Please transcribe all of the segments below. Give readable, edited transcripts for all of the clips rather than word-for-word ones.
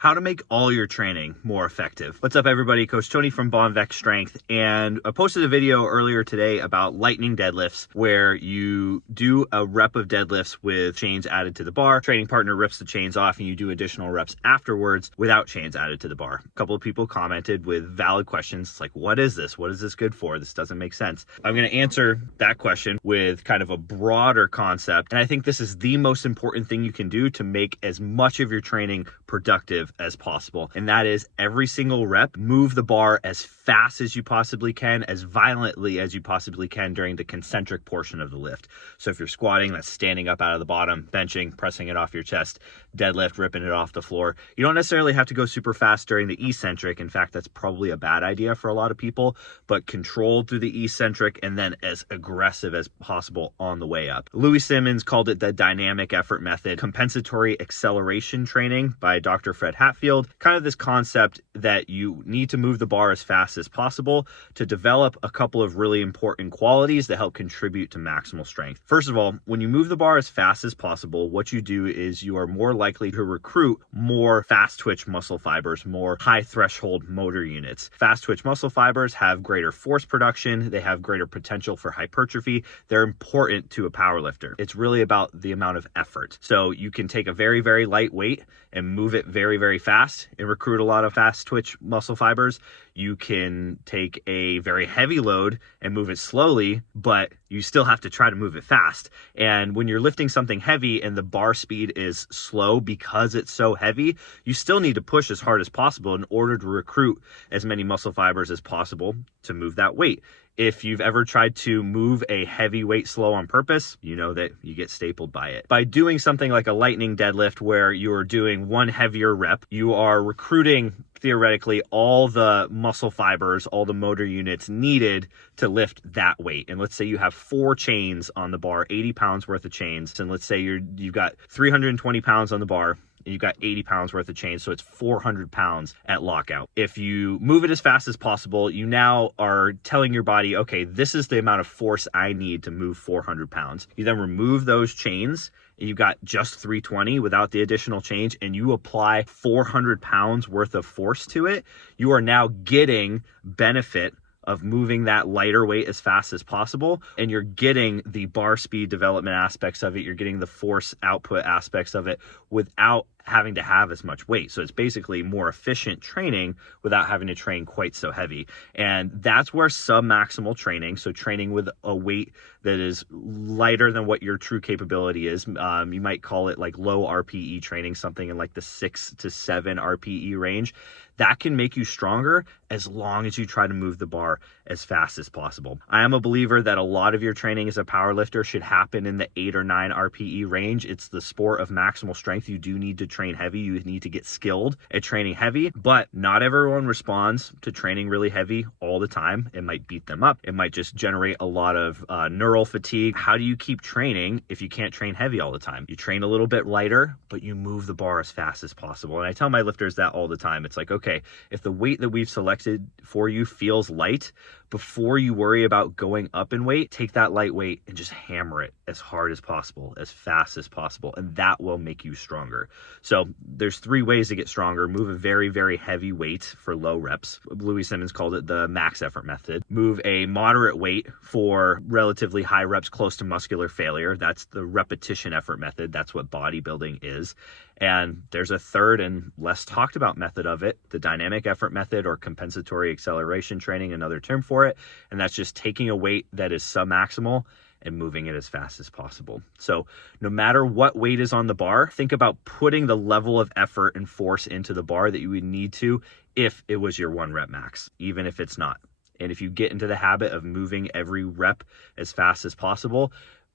How to make all your training more effective. What's up, everybody? Coach Tony from Bonvex Strength, and I posted a video earlier today about lightning deadlifts, where you do a rep of deadlifts with chains added to the bar. Training partner rips the chains off and you do additional reps afterwards without chains added to the bar. A couple of people commented with valid questions like, what is this? What is this good for? This doesn't make sense. I'm going to answer that question with kind of a broader concept, and I think this is the most important thing you can do to make as much of your training productive as possible. And that is, every single rep, move the bar as fast as you possibly can, as violently as you possibly can during the concentric portion of the lift. So if you're squatting, that's standing up out of the bottom, benching, pressing it off your chest, deadlift, ripping it off the floor. You don't necessarily have to go super fast during the eccentric. In fact, that's probably a bad idea for a lot of people, but controlled through the eccentric and then as aggressive as possible on the way up. Louis Simmons called it the dynamic effort method. Compensatory acceleration training by Dr. Fred Hatfield. Kind of this concept that you need to move the bar as fast as possible to develop a couple of really important qualities that help contribute to maximal strength. First of all, when you move the bar as fast as possible, what you do is you are more likely to recruit more fast twitch muscle fibers, more high threshold motor units. Fast twitch muscle fibers have greater force production. They have greater potential for hypertrophy. They're important to a power lifter. It's really about the amount of effort. So you can take a very, very light weight and move it very, very fast and recruit a lot of fast twitch muscle fibers. You can take a very heavy load and move it slowly, but you still have to try to move it fast. And when you're lifting something heavy and the bar speed is slow because it's so heavy, you still need to push as hard as possible in order to recruit as many muscle fibers as possible to move that weight. If you've ever tried to move a heavy weight slow on purpose, you know that you get stapled by it. By doing something like a lightning deadlift where you're doing one heavier rep, you are recruiting theoretically all the muscle fibers, all the motor units needed to lift that weight. And let's say you have 4 chains on the bar, 80 pounds worth of chains. And let's say you've got 320 pounds on the bar, and you've got 80 pounds worth of chains, so it's 400 pounds at lockout. If you move it as fast as possible, you now are telling your body, okay, this is the amount of force I need to move 400 pounds. You then remove those chains, and you've got just 320 without the additional change, and you apply 400 pounds worth of force to it. You are now getting benefit of moving that lighter weight as fast as possible, and you're getting the bar speed development aspects of it, you're getting the force output aspects of it without having to have as much weight. So it's basically more efficient training without having to train quite so heavy. And that's where sub-maximal training, so training with a weight that is lighter than what your true capability is, you might call it like low RPE training, something in like the 6 to 7 RPE range, that can make you stronger as long as you try to move the bar as fast as possible. I am a believer that a lot of your training as a power lifter should happen in the 8 or 9 RPE range. It's the sport of maximal strength. You do need to train heavy. You need to get skilled at training heavy, but not everyone responds to training really heavy all the time. It might beat them up. It might just generate a lot of neural fatigue. How do you keep training if you can't train heavy all the time? You train a little bit lighter, but you move the bar as fast as possible. And I tell my lifters that all the time. It's like, okay, if the weight that we've selected for you feels light, before you worry about going up in weight, take that light weight and just hammer it as hard as possible, as fast as possible, and that will make you stronger. So there's 3 ways to get stronger. Move a very, very heavy weight for low reps. Louis Simmons called it the max effort method. Move a moderate weight for relatively high reps close to muscular failure. That's the repetition effort method. That's what bodybuilding is. And there's a third and less talked about method of it, the dynamic effort method, or compensatory acceleration training, another term for it. And that's just taking a weight that is submaximal and moving it as fast as possible. So no matter what weight is on the bar, think about putting the level of effort and force into the bar that you would need to if it was your 1 rep max, even if it's not. And if you get into the habit of moving every rep as fast as possible,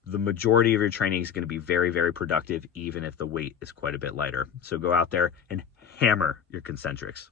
the majority of your training is going to be very, very productive, even if the weight is quite a bit lighter. So go out there and hammer your concentrics.